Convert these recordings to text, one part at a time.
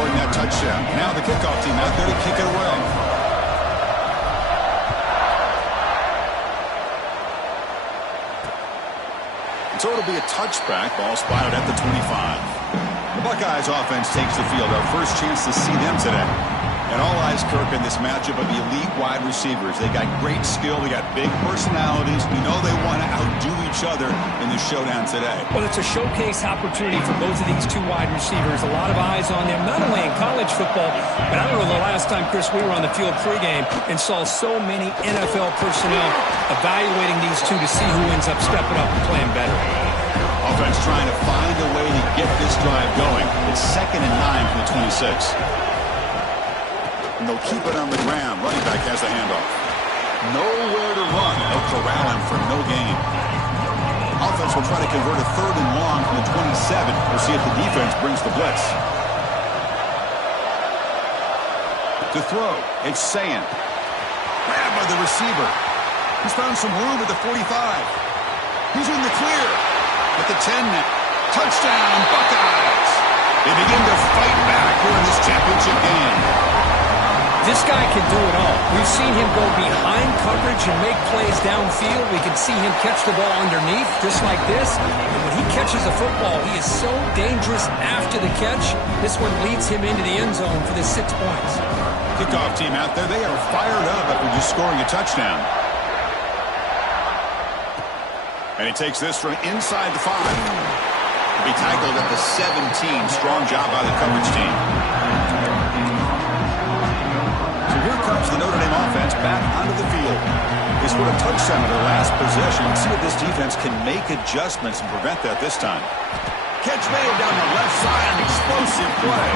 recording that touchdown. Now the kickoff team out there to kick it away. So it'll be a touchback. Ball spotted at the 25. The Buckeyes offense takes the field. Our first chance to see them today. And all eyes, Kirk, in this matchup of the elite wide receivers. They got great skill. They got big personalities. We know they want to outdo each other in the showdown today. Well, it's a showcase opportunity for both of these two wide receivers. A lot of eyes on them, not only in college football, but I don't know the last time, Chris, we were on the field pregame and saw so many NFL personnel evaluating these two to see who ends up stepping up and playing better. Offense trying to find a way to get this drive going. It's 2nd and 9 from the 26. And they'll keep it on the ground. Running back has the handoff. Nowhere to run. They'll corral him for no gain. Offense will try to convert a 3rd and long from the 27. We'll see if the defense brings the blitz. To throw, it's Sayin. Grabbed by the receiver. He's found some room at the 45. He's in the clear. At the 10 now. Touchdown, Buckeyes. They begin to fight back here in this championship game. This guy can do it all. We've seen him go behind coverage and make plays downfield. We can see him catch the ball underneath, just like this. And when he catches a football, he is so dangerous after the catch. This one leads him into the end zone for the 6 points. Kickoff team out there, they are fired up after just scoring a touchdown. And he takes this from inside the 5. He'll be tackled at the 17. Strong job by the coverage team. Here comes the Notre Dame offense back onto the field. They scored a touchdown in their last possession. Let's see if this defense can make adjustments and prevent that this time. Catch made down the left side, an explosive play.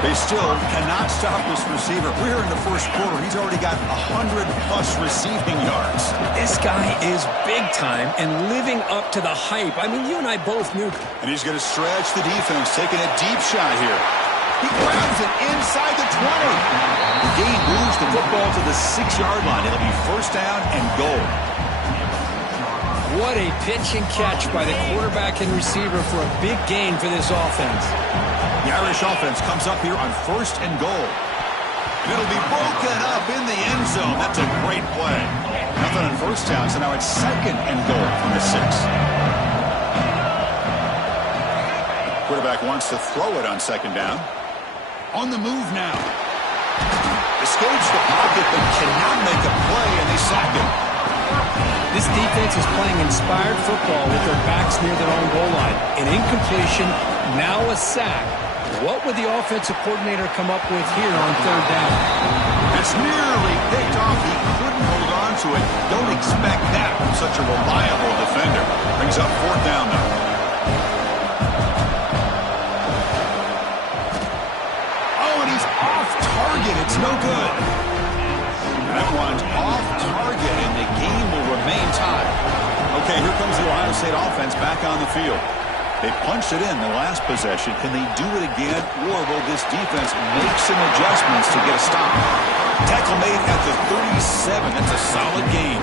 They still cannot stop this receiver. We're in the first quarter. He's already got 100-plus receiving yards. This guy is big time and living up to the hype. I mean, you and I both knew. And he's going to stretch the defense, taking a deep shot here. He grabs it inside the 20. The gain moves the football to the 6-yard line. It'll be 1st down and goal. What a pitch and catch by the quarterback and receiver for a big gain for this offense. The Irish offense comes up here on 1st and goal. And it'll be broken up in the end zone. That's a great play. Nothing on 1st down, so now it's 2nd and goal from the 6. Quarterback wants to throw it on 2nd down. On the move now. Escapes the pocket, but cannot make a play, and they sack him. This defense is playing inspired football with their backs near their own goal line. An incompletion, now a sack. What would the offensive coordinator come up with here on 3rd down? That's nearly picked off. He couldn't hold on to it. Don't expect that from such a reliable defender. Brings up 4th down, though. It's no good. That one's off target, and the game will remain tied. Okay, here comes the Ohio State offense back on the field. They punched it in the last possession. Can they do it again, or will this defense make some adjustments to get a stop? Tackle made at the 37. That's a solid gain.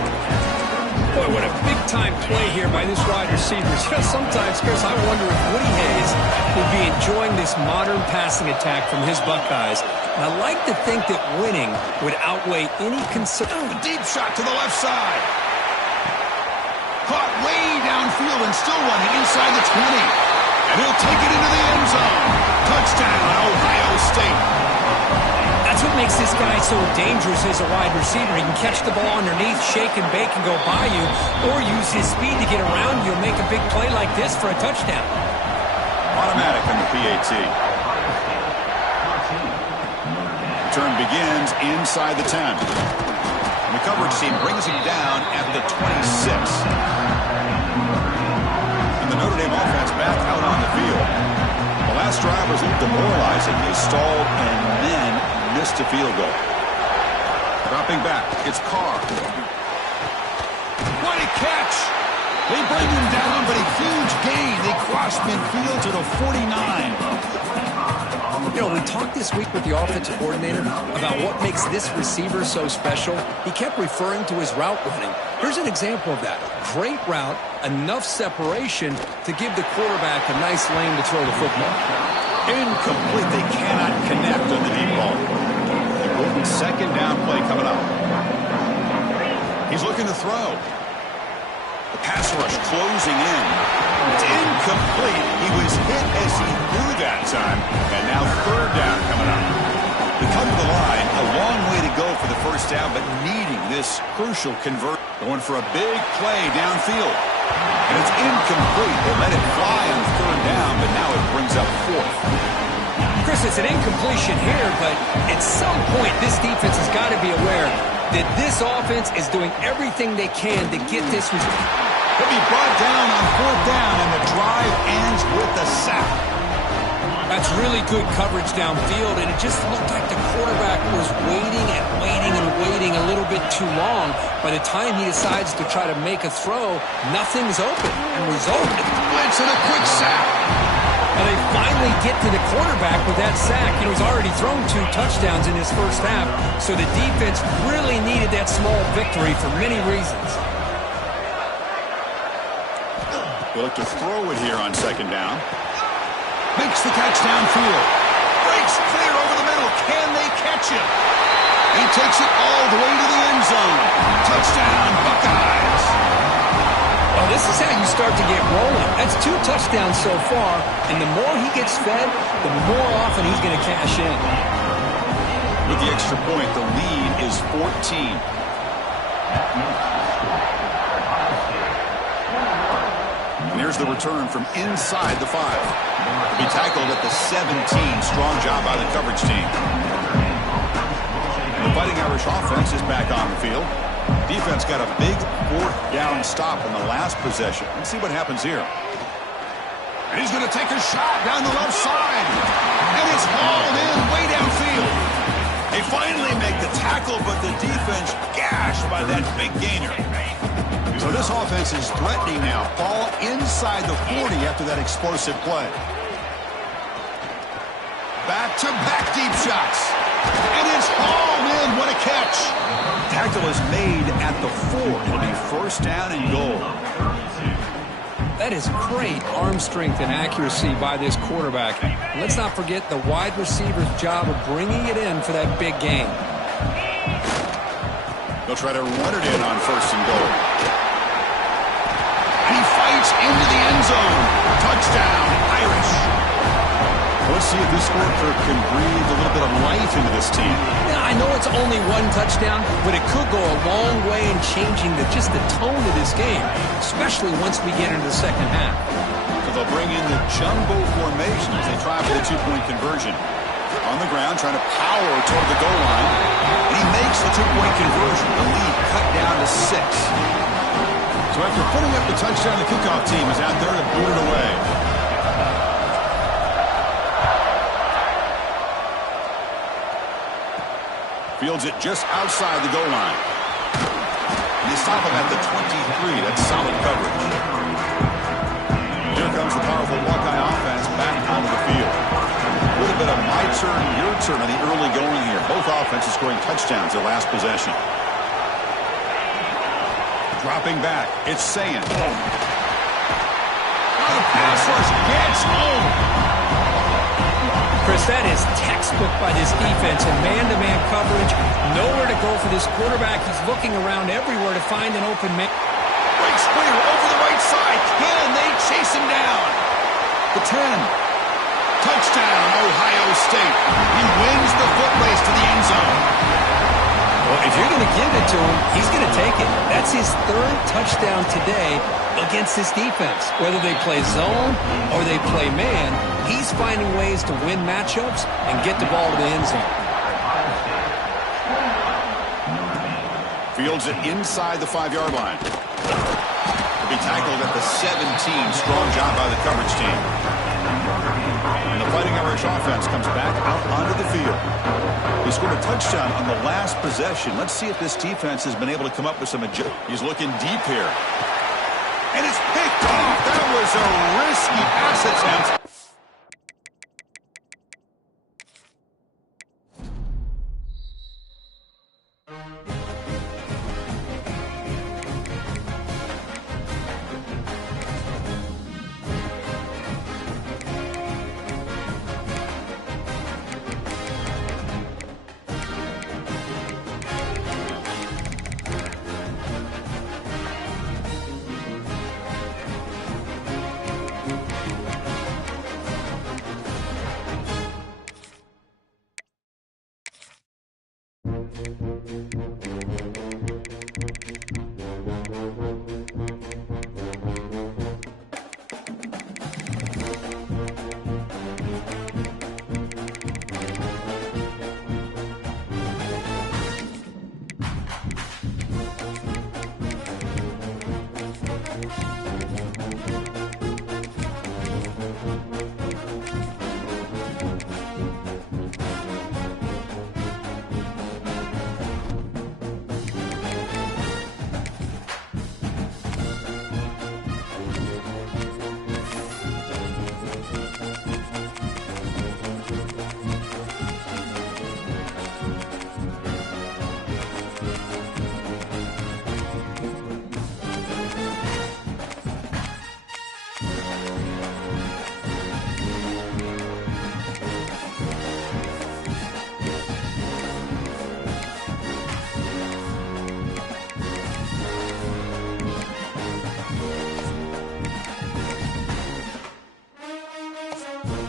Boy, what a big-time play here by this wide receiver. Sometimes, Chris, I wonder if Woody Hayes would be enjoying this modern passing attack from his Buckeyes. And I like to think that winning would outweigh any concern. Deep shot to the left side. Caught way downfield and still running inside the 20. And he'll take it into the end zone. Touchdown, Ohio State. That's what makes this guy so dangerous as a wide receiver. He can catch the ball underneath, shake and bake and go by you, or use his speed to get around you and make a big play like this for a touchdown. Automatic on the PAT. Return begins inside the 10. And the coverage team brings him down at the 26. And the Notre Dame offense back out on the field. The last drive was a little demoralizing. They stalled and then missed a field goal. Dropping back, it's Carr. What a catch! They bring him down, but a huge gain. They cross midfield to the 49. You know, we talked this week with the offensive coordinator about what makes this receiver so special. He kept referring to his route running. Here's an example of that. Great route, enough separation to give the quarterback a nice lane to throw the football. Incomplete. They cannot connect on the deep ball. Important second down play coming up. He's looking to throw. The pass rush closing in. It's incomplete. He was hit as he threw that time. And now third down coming up. They come to the line. A long way to go for the first down, but needing this crucial convert. Going for a big play downfield. And it's incomplete. They let it fly on third down, but now it brings up fourth. Chris, it's an incompletion here, but at some point this defense has got to be aware that this offense is doing everything they can to get this result. He'll be brought down on fourth down, and the drive ends with a sack. That's really good coverage downfield, and it just looked like the quarterback was waiting and waiting and waiting a little bit too long. By the time he decides to try to make a throw, nothing's open. And result, blitz and a quick sack. And they finally get to the quarterback with that sack. You know, he's already thrown 2 touchdowns in his first half, so the defense really needed that small victory for many reasons. They look to throw it here on second down. Makes the catch downfield. Breaks clear over the middle. Can they catch him? He takes it all the way to the end zone. Touchdown, Buckeyes. Well, this is how you start to get rolling. That's 2 touchdowns so far, and the more he gets fed, the more often he's going to cash in. With the extra point, the lead is 14. And here's the return from inside the 5. He tackled at the 17. Strong job by the coverage team. The Fighting Irish offense is back on the field. Defense got a big fourth down stop in the last possession. Let's see what happens here. And he's going to take a shot down the left side. And it's hauled in way downfield. They finally make the tackle, but the defense gashed by that big gainer. So this offense is threatening now. Ball inside the 40 after that explosive play. Back-to-back deep shots. And it's hauled in. What a catch. Tackle is made at the 4. It'll be first down and goal. That is great arm strength and accuracy by this quarterback. Let's not forget the wide receiver's job of bringing it in for that big game. They'll try to run it in on first and goal. And he fights into the end zone. Touchdown, Irish. Let's see if this scorecard can breathe a little bit of life into this team. Yeah, I know it's only 1 touchdown, but it could go a long way in changing just the tone of this game, especially once we get into the second half. So they'll bring in the jumbo formation as they try for the 2-point conversion. On the ground, trying to power toward the goal line. And he makes the 2-point conversion. The lead cut down to 6. So after putting up the touchdown, the kickoff team is out there to boot it away. Fields it just outside the goal line. And they stop him at the 23. That's solid coverage. Here comes the powerful Buckeye offense back onto the field. A little bit of my turn, your turn on the early going here. Both offenses scoring touchdowns their last possession. Dropping back, it's Sayin. Oh, the pass rush gets home. Chris, that is textbook by this defense and man-to-man coverage. Nowhere to go for this quarterback. He's looking around everywhere to find an open man. Breaks clear over the right side. Can they chase him down? The 10. Touchdown, Ohio State. He wins the foot race to the end zone. Well, if you're going to give it to him, he's going to take it. That's his 3rd touchdown today against this defense. Whether they play zone or they play man, he's finding ways to win matchups and get the ball to the end zone. Fields it inside the 5-yard line. He'll be tackled at the 17. Strong job by the coverage team. And the Fighting Irish offense comes back out onto the field. He scored a touchdown on the last possession. Let's see if this defense has been able to come up with some adjustments. He's looking deep here. And it's picked off. That was a risky pass attempt. Welcome,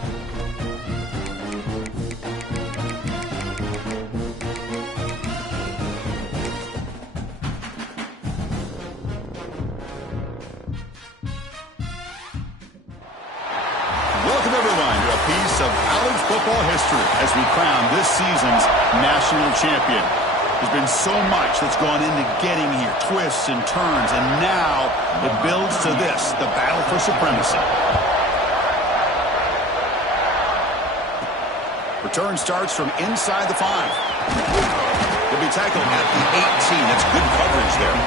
everyone, to a piece of college football history as we crown this season's national champion. There's been so much that's gone into getting here, twists and turns, and now it builds to this, the battle for supremacy. Return starts from inside the 5. He'll be tackled at the 18. That's good coverage there.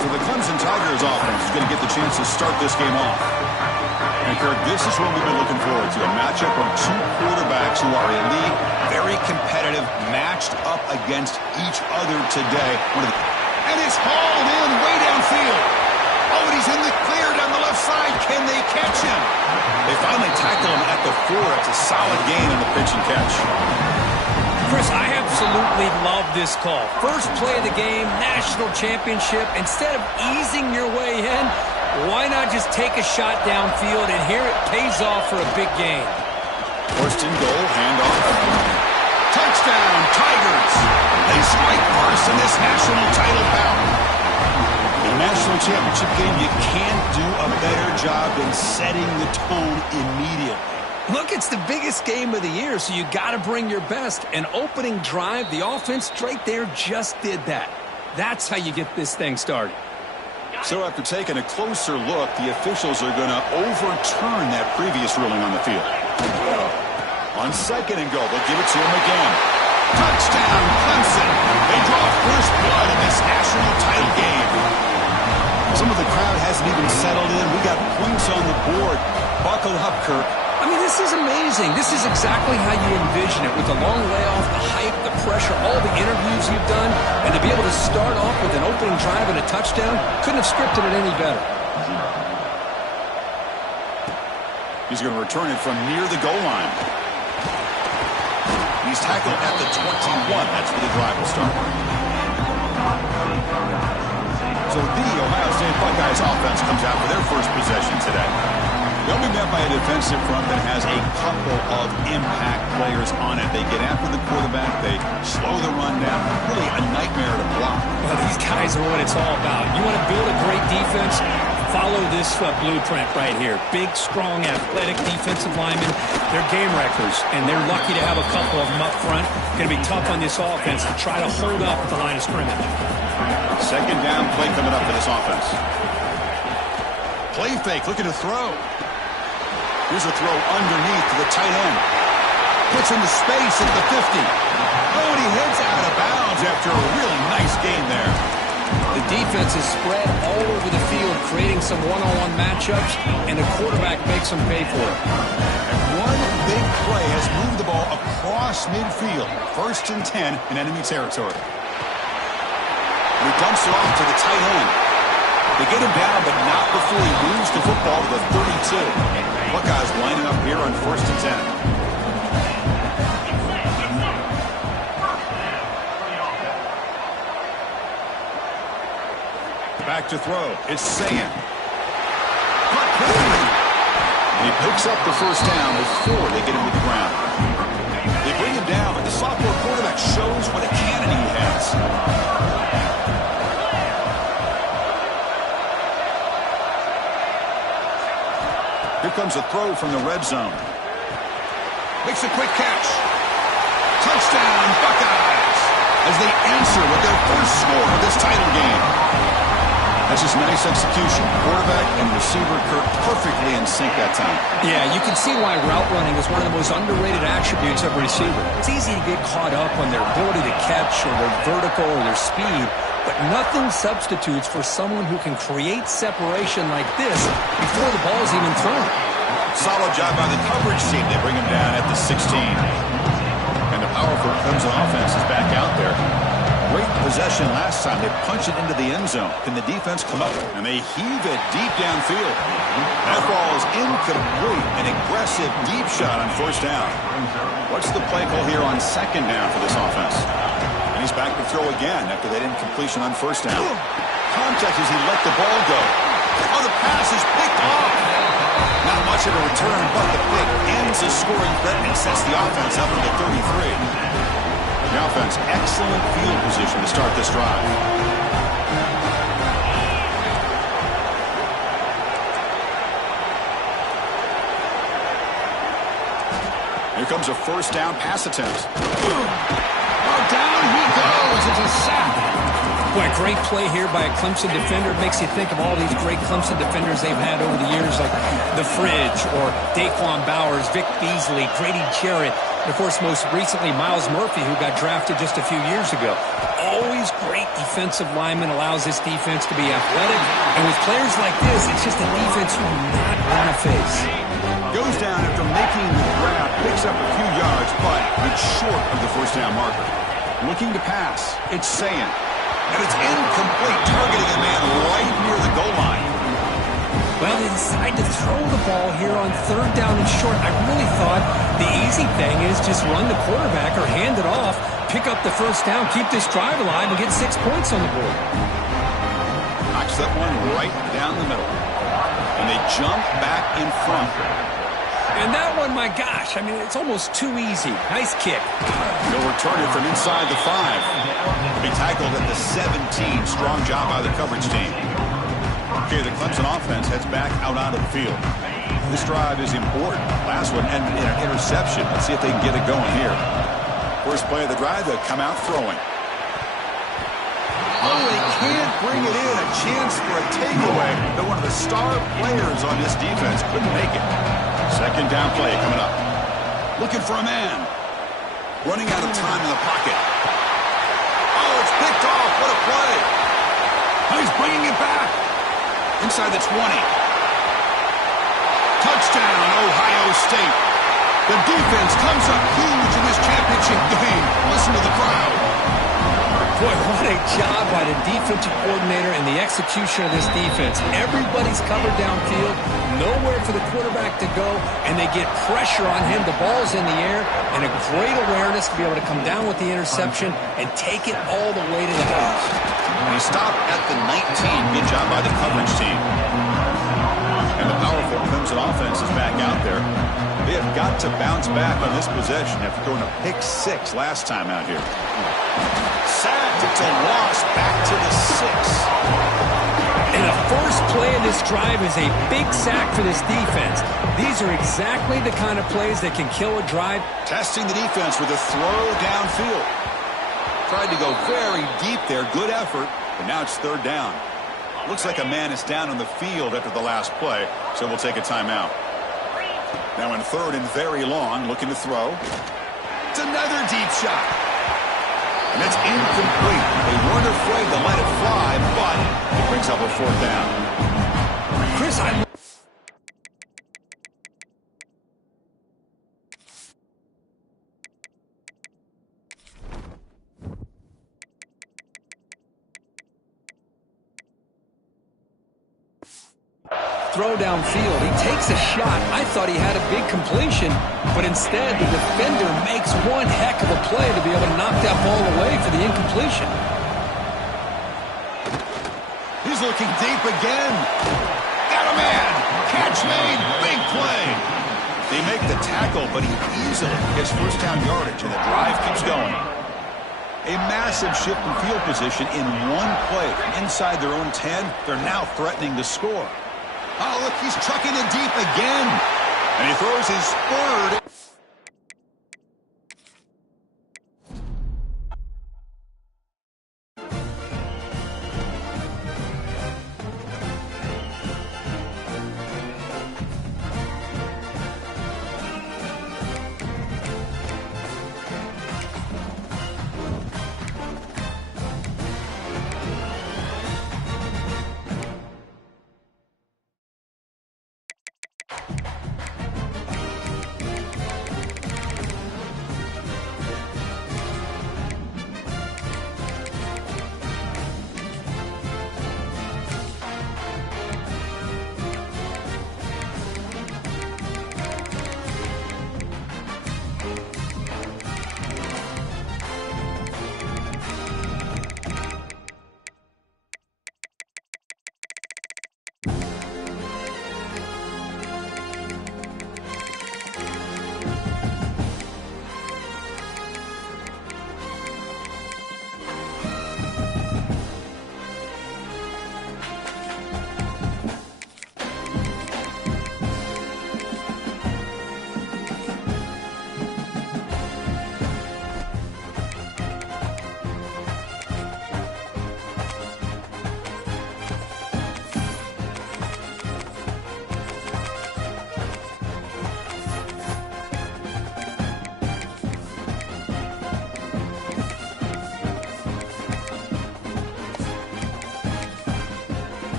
So the Clemson Tigers offense is going to get the chance to start this game off. And Kirk, this is what we've been looking forward to, a matchup of two quarterbacks who are elite, very competitive, matched up against each other today. And it's hauled in way downfield. Oh, and he's in the clear down the left side. Can they catch him? They finally tackle him at the 4. It's a solid gain on the pitch and catch. Chris, I absolutely love this call. First play of the game, national championship. Instead of easing your way in, why not just take a shot downfield, and here it pays off for a big gain. First and goal, handoff. Touchdown, Tigers. They strike first in this national title bout. In a national championship game, you can't do a better job than setting the tone immediately. Look, it's the biggest game of the year, so you got to bring your best. An opening drive, the offense right there just did that. That's how you get this thing started. So after taking a closer look, the officials are going to overturn that previous ruling on the field. On second and goal, they'll give it to him again. Touchdown, Clemson. They draw first blood in this national title game. Some of the crowd hasn't even settled in. We got points on the board. Buckle up, Kirk. I mean, this is amazing. This is exactly how you envision it, with the long layoff, the hype, the pressure, all the interviews you've done, and to be able to start off with an opening drive and a touchdown, couldn't have scripted it any better. He's going to return it from near the goal line. He's tackled at the 21. That's where the drive will start. So the Ohio State Buckeyes offense comes out for their first possession today. They'll be met by a defensive front that has a couple of impact players on it. They get after the quarterback. They slow the run down. Really a nightmare to block. Well, these guys are what it's all about. You want to build a great defense? Follow this blueprint right here. Big, strong, athletic defensive linemen. They're game wreckers, and they're lucky to have a couple of them up front. Going to be tough on this offense to try to hold up at the line of scrimmage. Second down play coming up for this offense. Play fake, looking to throw. Here's a throw underneath to the tight end. Puts into space at the 50. Oh, and he heads out of bounds after a really nice gain there. The defense is spread all over the field, creating some one-on-one matchups, and the quarterback makes them pay for it. And one big play has moved the ball across midfield. 1st and 10 in enemy territory. And he dumps it off to the tight end. They get him down, but not before he moves the football to the 32. Buckeyes lining up here on 1st and 10. Back to throw. It's Sand. He picks up the first down before they get him to the ground. They bring him down, but the sophomore quarterback shows what a cannon he has. Here comes a throw from the red zone. Makes a quick catch. Touchdown, Buckeyes, as they answer with their first score of this title game. That's just nice execution. Quarterback and receiver, Kirk, perfectly in sync that time. Yeah, you can see why route running is one of the most underrated attributes of a receiver. It's easy to get caught up on their ability to catch or their vertical or their speed, but nothing substitutes for someone who can create separation like this before the ball is even thrown. Solid job by the coverage team. They bring him down at the 16. And the powerful Clemson offense is back out there. Great possession last time. They punch it into the end zone. Can the defense come up? And they heave it deep downfield. That ball is incomplete. An aggressive deep shot on 1st down. What's the play call here on 2nd down for this offense? And he's back to throw again after that incompletion on 1st down. Contact as he let the ball go. Oh, the pass is picked off. return, but the pick ends a scoring threat and sets the offense up for the 33. The offense, excellent field position to start this drive. Here comes a first down pass attempt. Oh, down he goes. It's a sack. Boy, a great play here by a Clemson defender. It makes you think of all these great Clemson defenders they've had over the years, like The Fridge or Daquan Bowers, Vic Beasley, Grady Jarrett, and, of course, most recently, Myles Murphy, who got drafted just a few years ago. Always great defensive lineman, allows this defense to be athletic. And with players like this, it's just a defense you do not want to face. Goes down after making the grab, picks up a few yards, but it's short of the first down marker. Looking to pass, it's Sayin. And it's incomplete, targeting a man right near the goal line. Well, they decide to throw the ball here on third down and short. I really thought the easy thing is just run the quarterback or hand it off, pick up the first down, keep this drive alive, and get 6 points on the board. Knocks that one right down the middle. And they jump back in front. And that one, my gosh, I mean, it's almost too easy. Nice kick. They'll return it from inside the 5. Be tackled at the 17. Strong job by the coverage team. Okay, the Clemson offense heads back out onto the field. This drive is important. Last one ended in an interception. Let's see if they can get it going here. First play of the drive, they'll come out throwing. Oh, they can't bring it in. A chance for a takeaway. But one of the star players on this defense couldn't make it. Second down play coming up. Looking for a man. Running out of time in the pocket. Oh, it's picked off. What a play. Oh, he's bringing it back. Inside the 20. Touchdown, Ohio State. The defense comes up huge in this championship game. Listen to the crowd. Boy, what a job by the defensive coordinator and the execution of this defense. Everybody's covered downfield, nowhere for the quarterback to go, and they get pressure on him. The ball's in the air, and a great awareness to be able to come down with the interception and take it all the way to the house. And he stopped at the 19. Good job by the coverage team. And the powerful Clemson offense is back out there. They have got to bounce back on this possession after throwing a pick 6 last time out here. Sacked, it's a loss, back to the 6. And the first play of this drive is a big sack for this defense. These are exactly the kind of plays that can kill a drive. Testing the defense with a throw downfield. Tried to go very deep there, good effort, but now it's third down. Looks like a man is down on the field after the last play, so we'll take a timeout. Now in third and very long, looking to throw. It's another deep shot. And it's incomplete. They weren't afraid to let it fly, but it brings up a fourth down. Chris, throw downfield. He takes a shot. I thought he had a big completion, but instead the defender makes one heck of a play to be able to knock that ball away for the incompletion. He's looking deep again. Got a man. Catch made. Big play. They make the tackle, but he easily gets first down yardage, and the drive keeps going. A massive shift in field position in one play. Inside their own 10, they're now threatening to score. Oh, look, he's trucking it deep again. And he throws his third.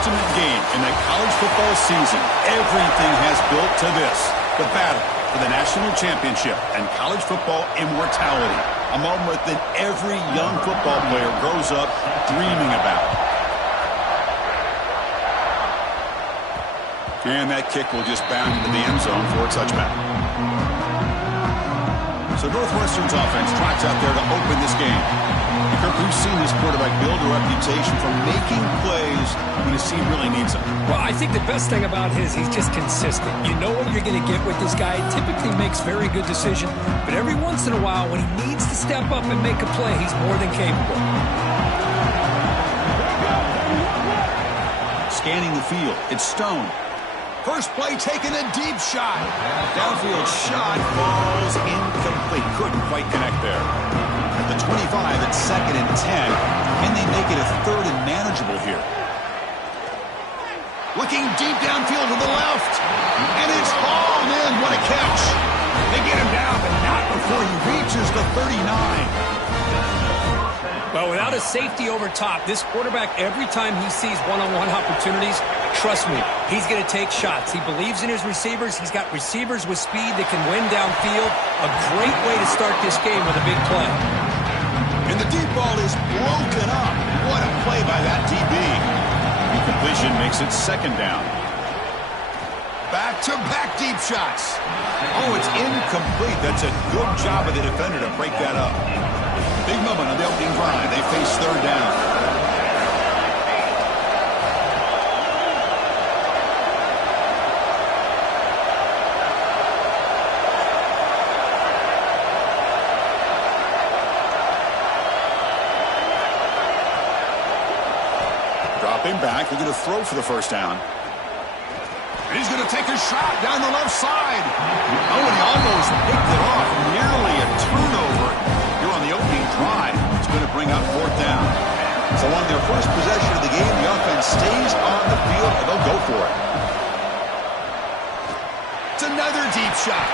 ultimate game in the college football season. Everything has built to this. The battle for the national championship and college football immortality. A moment that every young football player grows up dreaming about. And that kick will just bound into the end zone for a touchback. So Northwestern's offense trots out there to open this game. Kirk, we've seen this quarterback build a reputation for making plays when his team really needs them. Well, I think the best thing about his, he's just consistent. You know what you're going to get with this guy. He typically makes very good decisions, but every once in a while, when he needs to step up and make a play, he's more than capable. Scanning the field, it's Stone. First play, taking a deep shot. Downfield shot falls incomplete. Couldn't quite connect there. At the 25, it's 2nd and 10. Can they make it a 3rd and manageable here? Looking deep downfield to the left. And it's hauled in. What a catch. They get him down, but not before he reaches the 39. Well, without a safety over top, this quarterback, every time he sees one-on-one opportunities, trust me, he's going to take shots. He believes in his receivers. He's got receivers with speed that can win downfield. A great way to start this game with a big play. And the deep ball is broken up. What a play by that DB. Incompletion makes it 2nd down. Back-to-back deep shots. Oh, it's incomplete. That's a good job of the defender to break that up. Big moment on the opening drive. They face 3rd down. Dropping back. They're going to throw for the 1st down. And he's going to take a shot down the left side. Oh, and he almost picked it off. Nearly a turnover. You're on the opening drive. It's going to bring up 4th down. So on their first possession of the game, the offense stays on the field, and they'll go for it. It's another deep shot.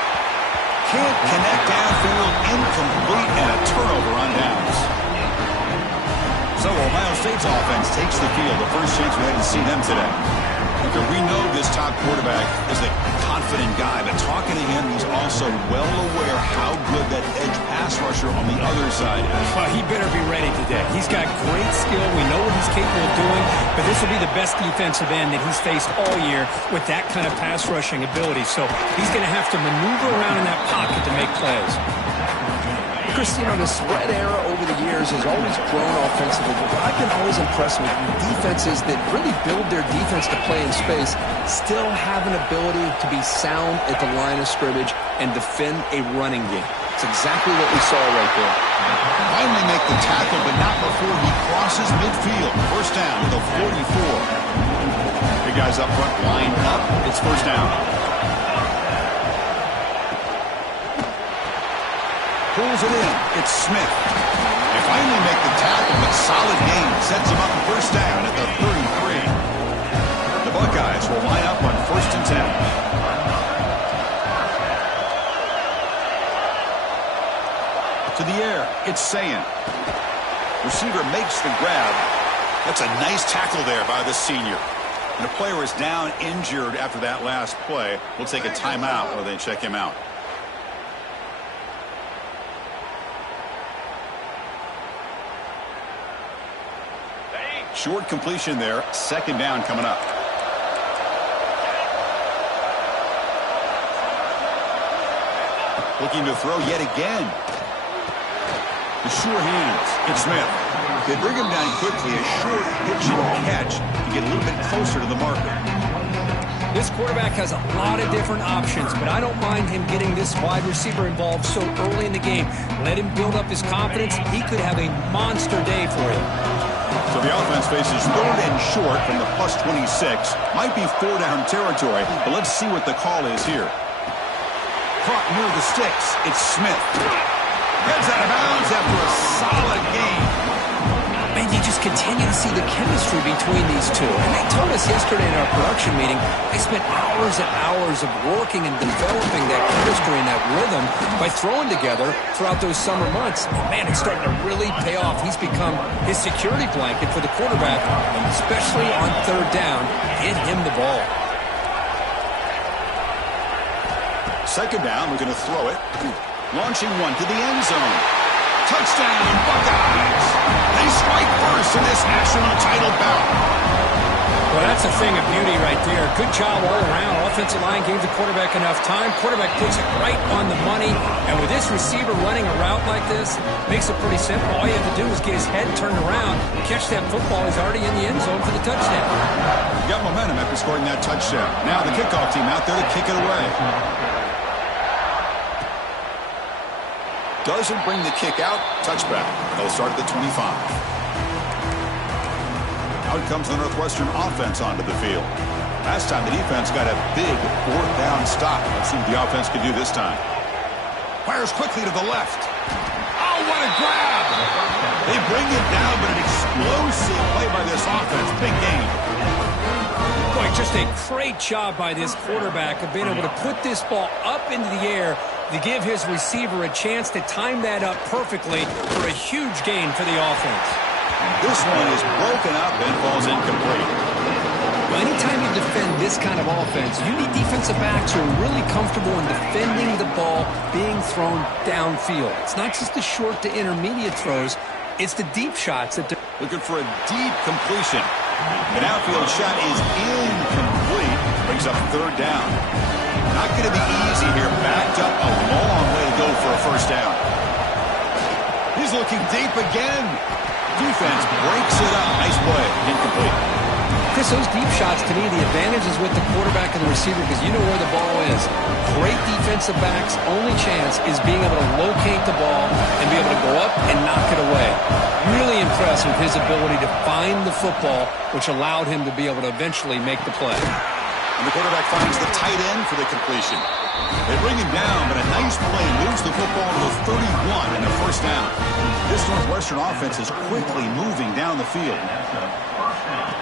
Can't connect downfield, incomplete, and a turnover on downs. So Ohio State's offense takes the field. The first chance we had to see them today. We know this top quarterback is a confident guy, but talking to him, he's also well aware how good that edge pass rusher on the other side is. Well, he better be ready today. He's got great skill. We know what he's capable of doing, but this will be the best defensive end that he's faced all year with that kind of pass rushing ability. So he's going to have to maneuver around in that pocket to make plays. Chris, you know, the spread era over the years has always grown offensively, but what I've been always impressed with defenses that really build their defense to play in space still have an ability to be sound at the line of scrimmage and defend a running game. It's exactly what we saw right there. Finally make the tackle, but not before he crosses midfield. 1st down to the 44. Big guys up front line up. It's 1st down. Pulls it in. It's Smith. They finally make the tackle, but solid gain. Sets him up for 1st down at the 33. The Buckeyes will line up on 1st and 10. To the air. It's Sayin. Receiver makes the grab. That's a nice tackle there by the senior. And the player is down injured after that last play. We'll take a timeout while they check him out. Short completion there. 2nd down coming up. Looking to throw yet again. The sure hands. It's Smith. They bring him down quickly. A short pitch and catch to get a little bit closer to the marker. This quarterback has a lot of different options, but I don't mind him getting this wide receiver involved so early in the game. Let him build up his confidence. He could have a monster day for you. So the offense faces 3rd and short from the +26. Might be 4-down territory, but let's see what the call is here. Caught near the sticks. It's Smith. Heads out of bounds after a solid game. Man, you just just continue to see the chemistry between these two. And they told us yesterday in our production meeting, they spent hours and hours of working and developing that chemistry and that rhythm by throwing together throughout those summer months. And man, it's starting to really pay off. He's become his security blanket for the quarterback, and especially on third down, get him the ball. Second down, we're going to throw it. Launching one to the end zone. Touchdown, Buckeyes! They strike first in this national title bout. Well, that's a thing of beauty right there. Good job all around. Offensive line gave the quarterback enough time. Quarterback puts it right on the money. And with this receiver running a route like this, makes it pretty simple. All you have to do is get his head turned around, catch that football. He's already in the end zone for the touchdown. You got momentum after scoring that touchdown. Now the kickoff team out there to kick it away. Doesn't bring the kick out. Touchback. They'll start at the 25. Out comes the Northwestern offense onto the field. Last time the defense got a big fourth down stop. Let's see what the offense can do this time. Fires quickly to the left. Oh, what a grab! They bring it down, but an explosive play by this offense. Big game. Boy, just a great job by this quarterback of being able to put this ball up into the air to give his receiver a chance to time that up perfectly for a huge gain for the offense. This one is broken up and falls incomplete. Well, anytime you defend this kind of offense, you need defensive backs who are really comfortable in defending the ball being thrown downfield. It's not just the short to intermediate throws, it's the deep shots that they're looking for a deep completion. An outfield shot is incomplete. Brings up third down. Not going to be easy here. Backed up a long way to go for a first down. He's looking deep again. Defense breaks it up. Nice play. Incomplete. Chris, those deep shots, to me, the advantage is with the quarterback and the receiver because you know where the ball is. Great defensive backs' only chance is being able to locate the ball and be able to go up and knock it away. Really impressed with his ability to find the football, which allowed him to be able to eventually make the play. And the quarterback finds the tight end for the completion. They bring him down, but a nice play moves the football to the 31 and a first down. This Northwestern offense is quickly moving down the field.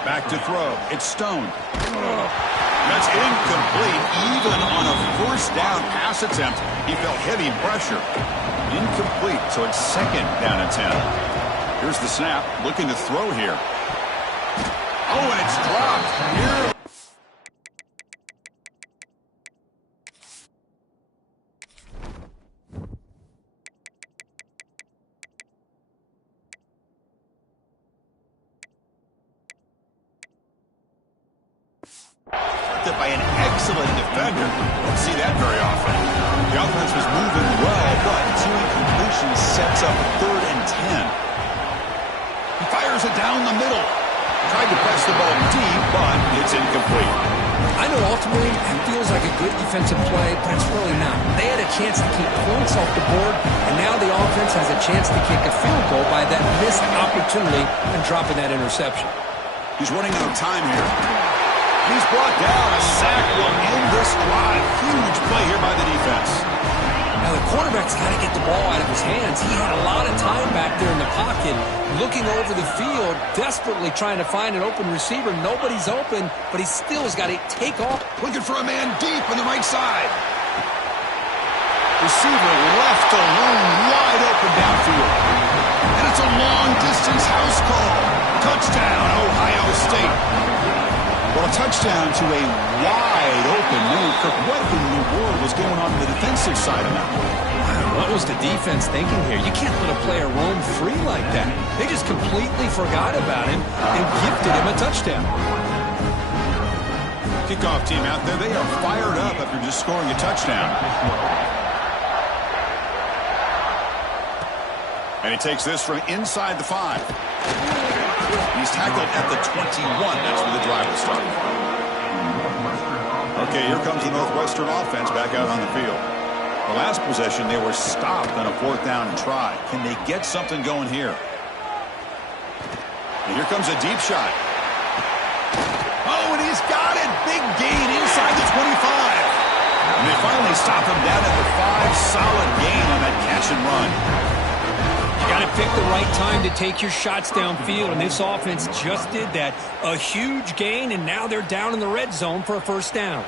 Back to throw. It's Stone. That's incomplete. Even on a first down pass attempt, he felt heavy pressure. Incomplete, so it's second down and 10. Here's the snap. Looking to throw here. Oh, and it's dropped. Here. By an excellent defender. Don't see that very often. The offense was moving well, but two incompletions sets up third and 10. He fires it down the middle. Tried to press the ball deep, but it's incomplete. I know ultimately it feels like a good defensive play, but it's really not. They had a chance to keep points off the board, and now the offense has a chance to kick a field goal by that missed opportunity and dropping that interception. He's running out of time here. He's brought down. A sack will end this drive. Huge play here by the defense. Now the quarterback's got to get the ball out of his hands. He had a lot of time back there in the pocket, looking over the field, desperately trying to find an open receiver. Nobody's open, but he still has got to take off. Looking for a man deep on the right side. Receiver left alone, wide open downfield. And it's a long-distance house call. Touchdown, Ohio State. Well, a touchdown to a wide-open Newkirk. What in the world was going on the defensive side of that? What was the defense thinking here? You can't let a player roam free like that. They just completely forgot about him and gifted him a touchdown. Kickoff team out there, they are fired up after just scoring a touchdown. And he takes this from inside the 5. He's tackled at the 21. That's where the drive will start. Okay, here comes the Northwestern offense back out on the field. The last possession, they were stopped on a fourth down try. Can they get something going here? And here comes a deep shot. Oh, and he's got it. Big gain inside the 25. And they finally stop him down at the 5. Solid gain on that catch and run. You got to pick the right time to take your shots downfield, and this offense just did that. A huge gain, and now they're down in the red zone for a first down.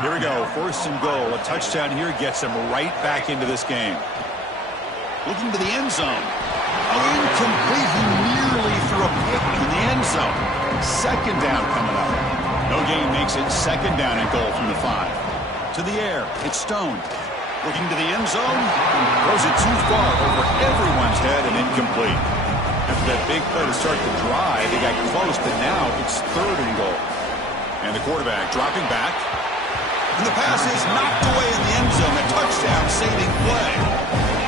Here we go, first and goal. A touchdown here gets them right back into this game. Looking to the end zone. Oh, incomplete. He nearly threw a pick in the end zone. Second down coming up. No gain makes it second down and goal from the 5. To the air, it's Stone. Looking to the end zone. Throws it too far over everyone's head and incomplete. After that big play to start the drive, they got close, but now it's third and goal. And the quarterback dropping back. And the pass is knocked away in the end zone. A touchdown-saving play.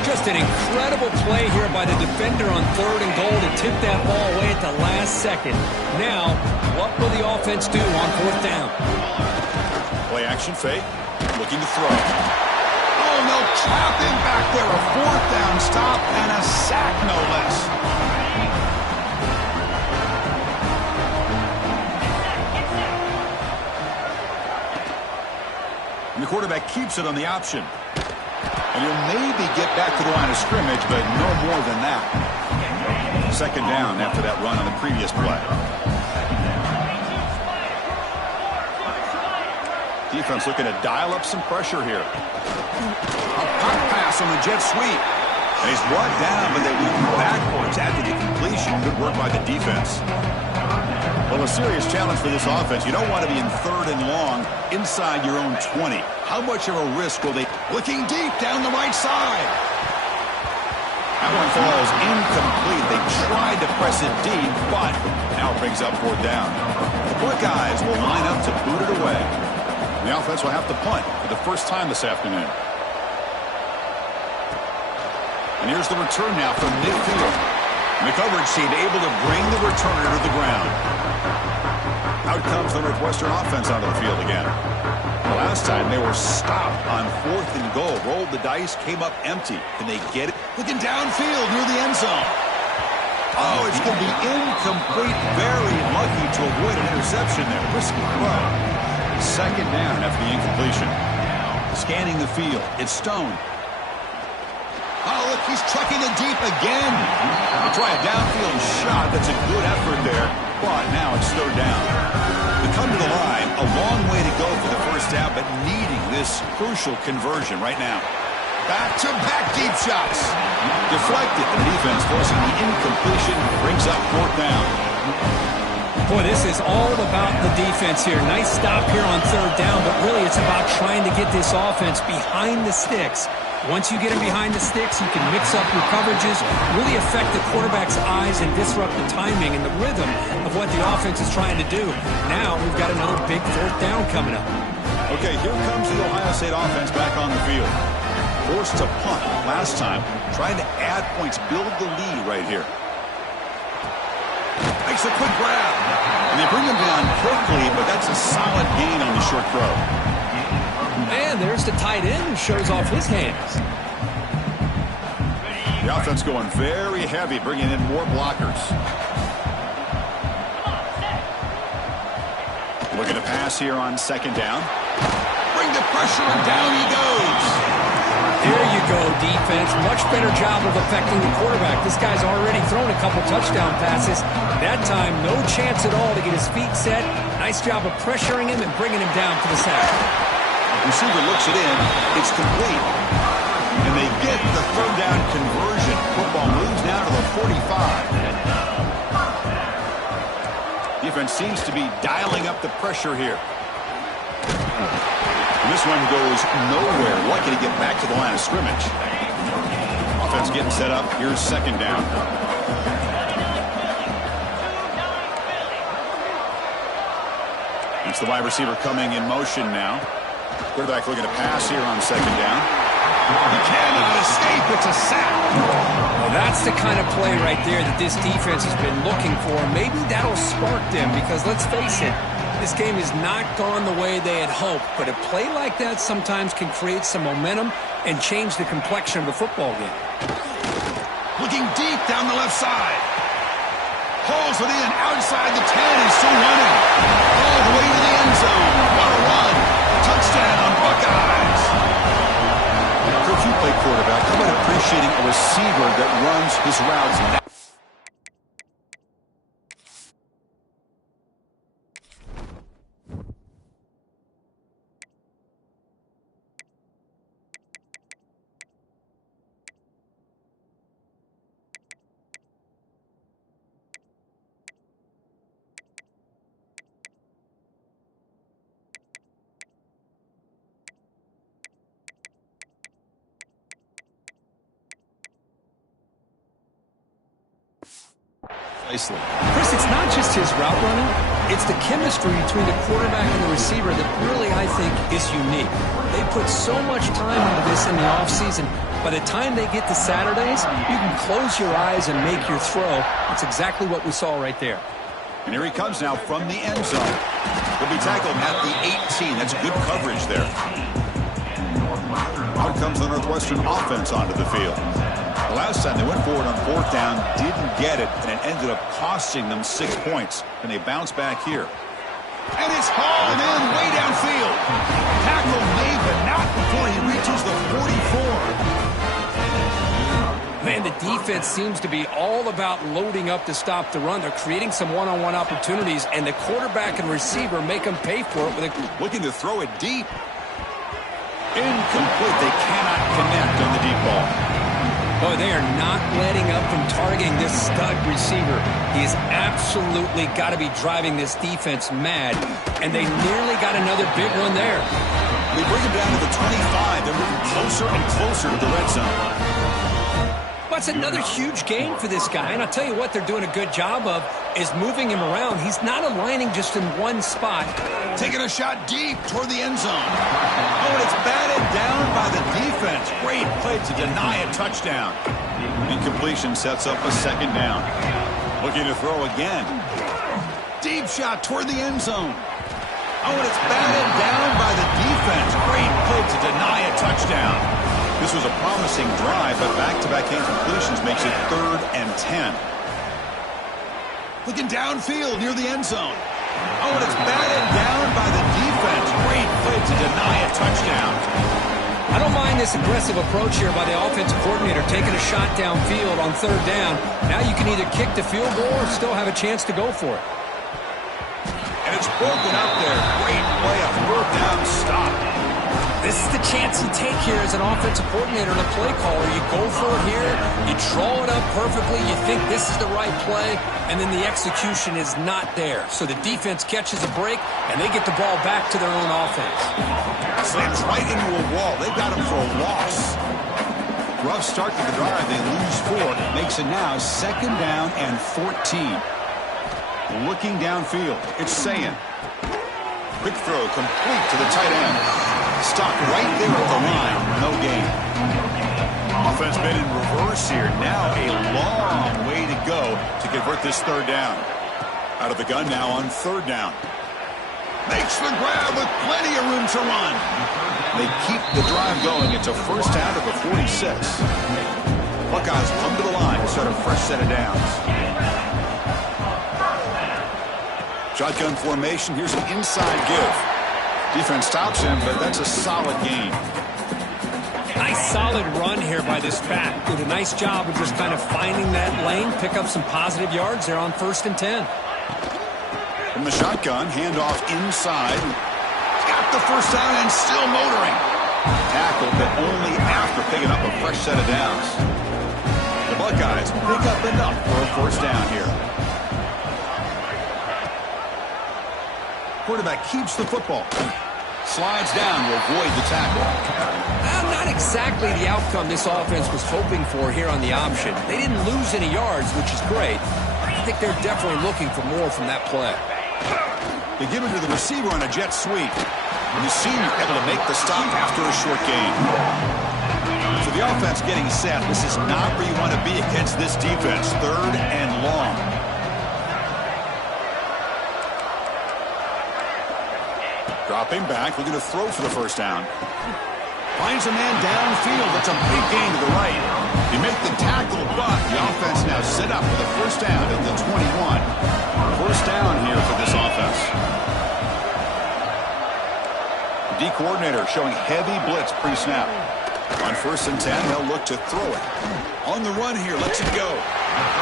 Just an incredible play here by the defender on third and goal to tip that ball away at the last second. Now, what will the offense do on fourth down? Play action fake. Looking to throw. Oh, no, trap him back there. A fourth down stop and a sack, no less. And the quarterback keeps it on the option. And he'll maybe get back to the line of scrimmage, but no more than that. Second down after that run on the previous play. Defense looking to dial up some pressure here. A pop pass on the jet sweep. And he's brought down, but they move backwards after the completion. Good work by the defense. Well, a serious challenge for this offense. You don't want to be in third and long inside your own 20. How much of a risk will they... Looking deep down the right side. That one falls incomplete. They tried to press it deep, but now it brings up fourth down. The Buckeyes will line up to boot it away. The offense will have to punt for the first time this afternoon. And here's the return now from midfield. And the coverage team able to bring the returner to the ground. Out comes the Northwestern offense onto the field again. The last time they were stopped on fourth and goal. Rolled the dice, came up empty. Can they get it? Looking downfield near the end zone. Oh, it's going to be incomplete. Very lucky to avoid an interception there. Risky throw. Second down after the incompletion. Scanning the field. It's Stone. Oh, look, he's trucking it deep again. They try a downfield shot. That's a good effort there. But now it's third down. They come to the line. A long way to go for the first down, but needing this crucial conversion right now. Back-to-back deep shots. Deflected. The defense forcing the incompletion. Brings up fourth down. Boy, this is all about the defense here. Nice stop here on third down, but really it's about trying to get this offense behind the sticks. Once you get him behind the sticks, you can mix up your coverages, really affect the quarterback's eyes and disrupt the timing and the rhythm of what the offense is trying to do. Now we've got another big fourth down coming up. Okay, here comes the Ohio State offense back on the field. Forced to punt last time, trying to add points, build the lead right here. Makes a quick grab. And they bring him down quickly, but that's a solid gain on the short throw. And there's the tight end who shows off his hands. The offense going very heavy, bringing in more blockers. Looking to pass here on second down. Bring the pressure, and down he goes. There you go, defense. Much better job of affecting the quarterback. This guy's already thrown a couple touchdown passes. That time, no chance at all to get his feet set. Nice job of pressuring him and bringing him down for the sack. Receiver looks it in. It's complete. And they get the third down conversion. Football moves now to the 45. Defense seems to be dialing up the pressure here. And this one goes nowhere. Lucky to get back to the line of scrimmage. Offense getting set up. Here's second down. It's the wide receiver coming in motion now. Quarterback looking to pass here on second down. He cannot escape. It's a sack. Well, that's the kind of play right there that this defense has been looking for. Maybe that'll spark them because, let's face it, this game has not gone the way they had hoped. But a play like that sometimes can create some momentum and change the complexion of the football game. Looking deep down the left side. Pulls it in outside the 10. He's still running. All the way to the end zone. What a run. Touchdown, Buckeyes. After a few play quarterback. How about appreciating a receiver that runs his routes? Chris, it's not just his route running. It's the chemistry between the quarterback and the receiver that really, I think, is unique. They put so much time into this in the offseason. By the time they get to Saturdays, you can close your eyes and make your throw. That's exactly what we saw right there. And here he comes now from the end zone. He'll be tackled at the 18. That's good coverage there. Out comes the Northwestern offense onto the field. The last time they went forward on fourth down, didn't get it, and it ended up costing them 6 points. And they bounce back here. And it's hauled in way downfield. Tackle made, but not before he reaches the 44. Man, the defense seems to be all about loading up to stop the run. They're creating some one-on-one opportunities, and the quarterback and receiver make them pay for it. Looking to throw it deep. Incomplete. They cannot connect on the deep ball. Boy, they are not letting up from targeting this stud receiver. He's absolutely got to be driving this defense mad, and they nearly got another big one there. They bring him down to the 25. They're moving closer and closer to the red zone. That's another huge gain for this guy, and I'll tell you what they're doing a good job of is moving him around. He's not aligning just in one spot. Taking a shot deep toward the end zone. Oh, and it's batted down by the defense. Great play to deny a touchdown. Incompletion sets up a second down. Looking to throw again. Deep shot toward the end zone. Oh, and it's batted down by the defense. Great play to deny a touchdown. This was a promising drive, but back-to-back incompletions makes it 3rd and 10. Looking downfield near the end zone. Oh, and it's batted down by the defense. Great play to deny a touchdown. I don't mind this aggressive approach here by the offensive coordinator, taking a shot downfield on 3rd down. Now you can either kick the field goal or still have a chance to go for it. And it's broken up there. Great play, a 4th down stop. This is the chance you take here as an offensive coordinator and a play caller. You go for it here, you draw it up perfectly, you think this is the right play, and then the execution is not there. So the defense catches a break, and they get the ball back to their own offense. Slams right into a wall. They've got him for a loss. Rough start to the drive. They lose 4. Makes it now 2nd down and 14. Looking downfield, it's Sayin. Quick throw complete to the tight end. Stopped right there at the line. No gain. Offense been in reverse here. Now a long way to go to convert this 3rd down. Out of the gun now on 3rd down. Makes the grab with plenty of room to run. They keep the drive going. It's a 1st down to the 46. Buckeyes come to the line to start a fresh set of downs. Shotgun formation. Here's an inside give. Defense stops him, but that's a solid gain. Nice solid run here by this back. Did a nice job of just kind of finding that lane, pick up some positive yards there on 1st and 10. From the shotgun, handoff inside. Got the 1st down and still motoring. Tackled, but only after picking up a fresh set of downs. The Buckeyes pick up enough for a 1st down here. Quarterback keeps the football. Slides down to avoid the tackle. Not exactly the outcome this offense was hoping for here on the option. They didn't lose any yards, which is great. I think they're definitely looking for more from that play. They give it to the receiver on a jet sweep. And the senior able to make the stop after a short gain. So the offense getting set. This is not where you want to be against this defense. 3rd and long. Dropping back, looking to throw for the 1st down. Finds a man downfield. That's a big gain to the right. You make the tackle, but the offense now set up for the 1st down at the 21. 1st down here for this offense. The D coordinator showing heavy blitz pre-snap. On 1st and 10, they'll look to throw it. On the run here, lets it go.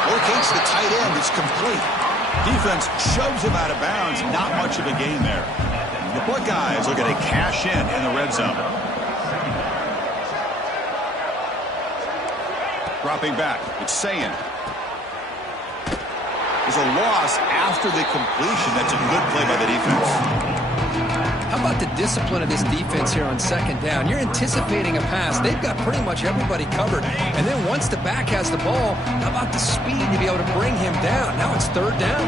Locates the tight end. It's complete. Defense shoves him out of bounds. Not much of a gain there. The Buckeyes looking to cash in the red zone. Dropping back. It's Sayin. There's a loss after the completion. That's a good play by the defense. How about the discipline of this defense here on 2nd down? You're anticipating a pass. They've got pretty much everybody covered. And then once the back has the ball, how about the speed to be able to bring him down? Now it's 3rd down.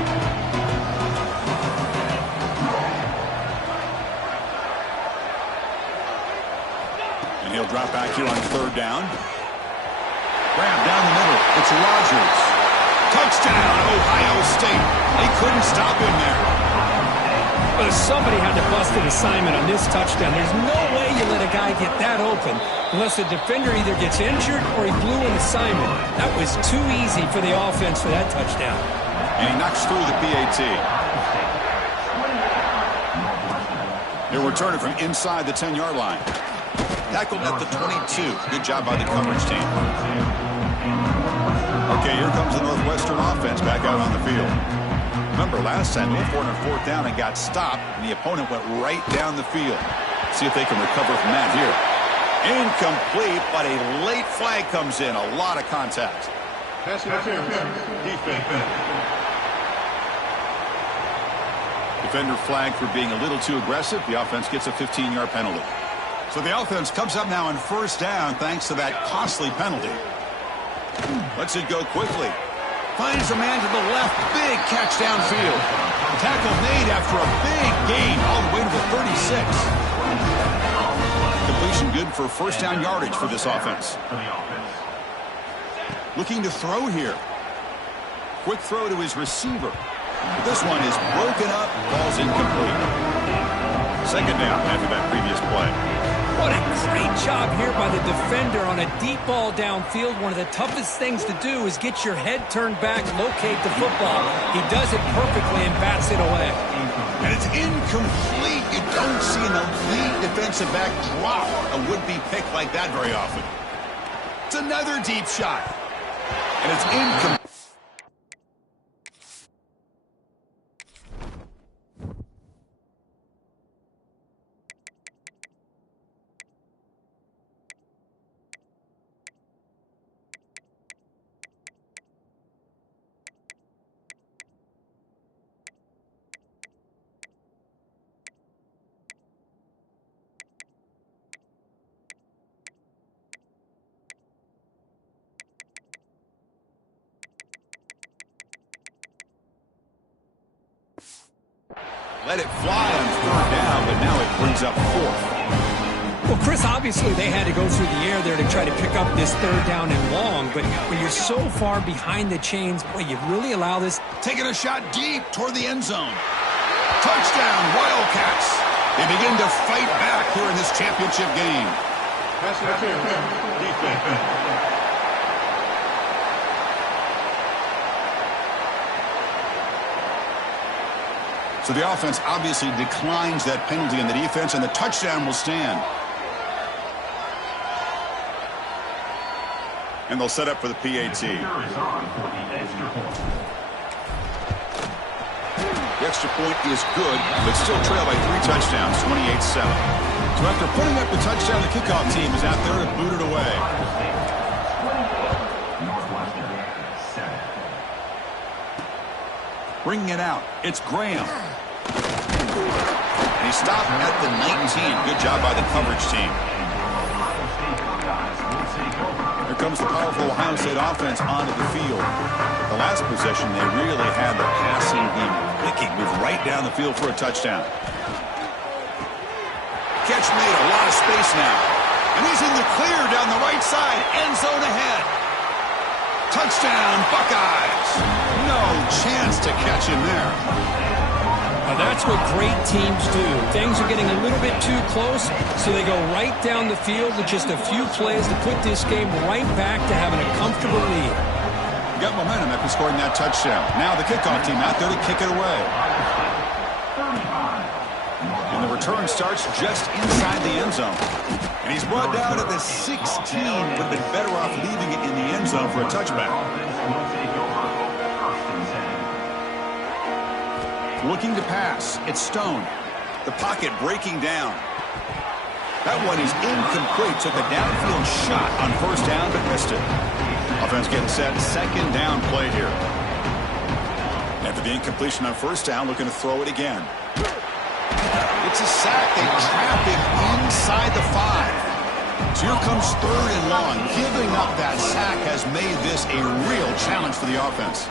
And he'll drop back here on 3rd down. Grab down the middle. It's Rodgers. Touchdown, Ohio State. They couldn't stop him there. But somebody had to bust an assignment on this touchdown. There's no way you let a guy get that open unless the defender either gets injured or he blew an assignment. That was too easy for the offense for that touchdown. And he knocks through the PAT. They'll return it from inside the 10-yard line. Tackled at the 22. Good job by the coverage team. Okay, here comes the Northwestern offense back out on the field. Remember, last time they went for it on 4th down and got stopped, and the opponent went right down the field. See if they can recover from that here. Incomplete, but a late flag comes in. A lot of contact. Pass interference. Defense. Defender flagged for being a little too aggressive. The offense gets a 15-yard penalty. So the offense comes up now on 1st down thanks to that costly penalty. Lets it go quickly. Finds a man to the left. Big catch downfield. Tackle made after a big gain all the way to the 36. Completion good for 1st down yardage for this offense. Looking to throw here. Quick throw to his receiver. But this one is broken up. Ball's incomplete. 2nd down after that previous play. What a great job here by the defender on a deep ball downfield. One of the toughest things to do is get your head turned back, locate the football. He does it perfectly and bats it away. And it's incomplete. You don't see an elite defensive back drop a would-be pick like that very often. It's another deep shot. And it's incomplete. Let it fly on 3rd down, but now it brings up 4th. Well, Chris, obviously they had to go through the air there to try to pick up this 3rd down and long, but when you're so far behind the chains, boy, you really allow this. Taking a shot deep toward the end zone. Touchdown, Wildcats. They begin to fight back here in this championship game. Pass interference. Defense. So the offense obviously declines that penalty in the defense, and the touchdown will stand. And they'll set up for the PAT. The extra point is good, but still trail by 3 touchdowns, 28-7. So after putting up the touchdown, the kickoff team is out there to boot it away. Bringing it out, it's Graham. And he stopped at the 19. Good job by the coverage team. Here comes the powerful Ohio State offense onto the field. The last possession, they really had the passing game clicking. Moved right down the field for a touchdown. Catch made, a lot of space now. And he's in the clear down the right side. End zone ahead. Touchdown, Buckeyes. No chance to catch him there. Now that's what great teams do. Things are getting a little bit too close, so they go right down the field with just a few plays to put this game right back to having a comfortable lead. Got momentum after scoring that touchdown. Now the kickoff team out there to kick it away. And the return starts just inside the end zone. And he's brought down at the 16. Would have been better off leaving it in the end zone for a touchback. Looking to pass. It's Stone. The pocket breaking down. That one is incomplete. Took a downfield shot on first down, but missed it. Offense getting set. Second down play here. After the incompletion on first down, looking to throw it again. It's a sack. They trap him inside the 5. So here comes third and long. Giving up that sack has made this a real challenge for the offense.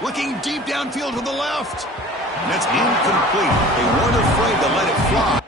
Looking deep downfield to the left. And that's incomplete. They weren't afraid to let it fly.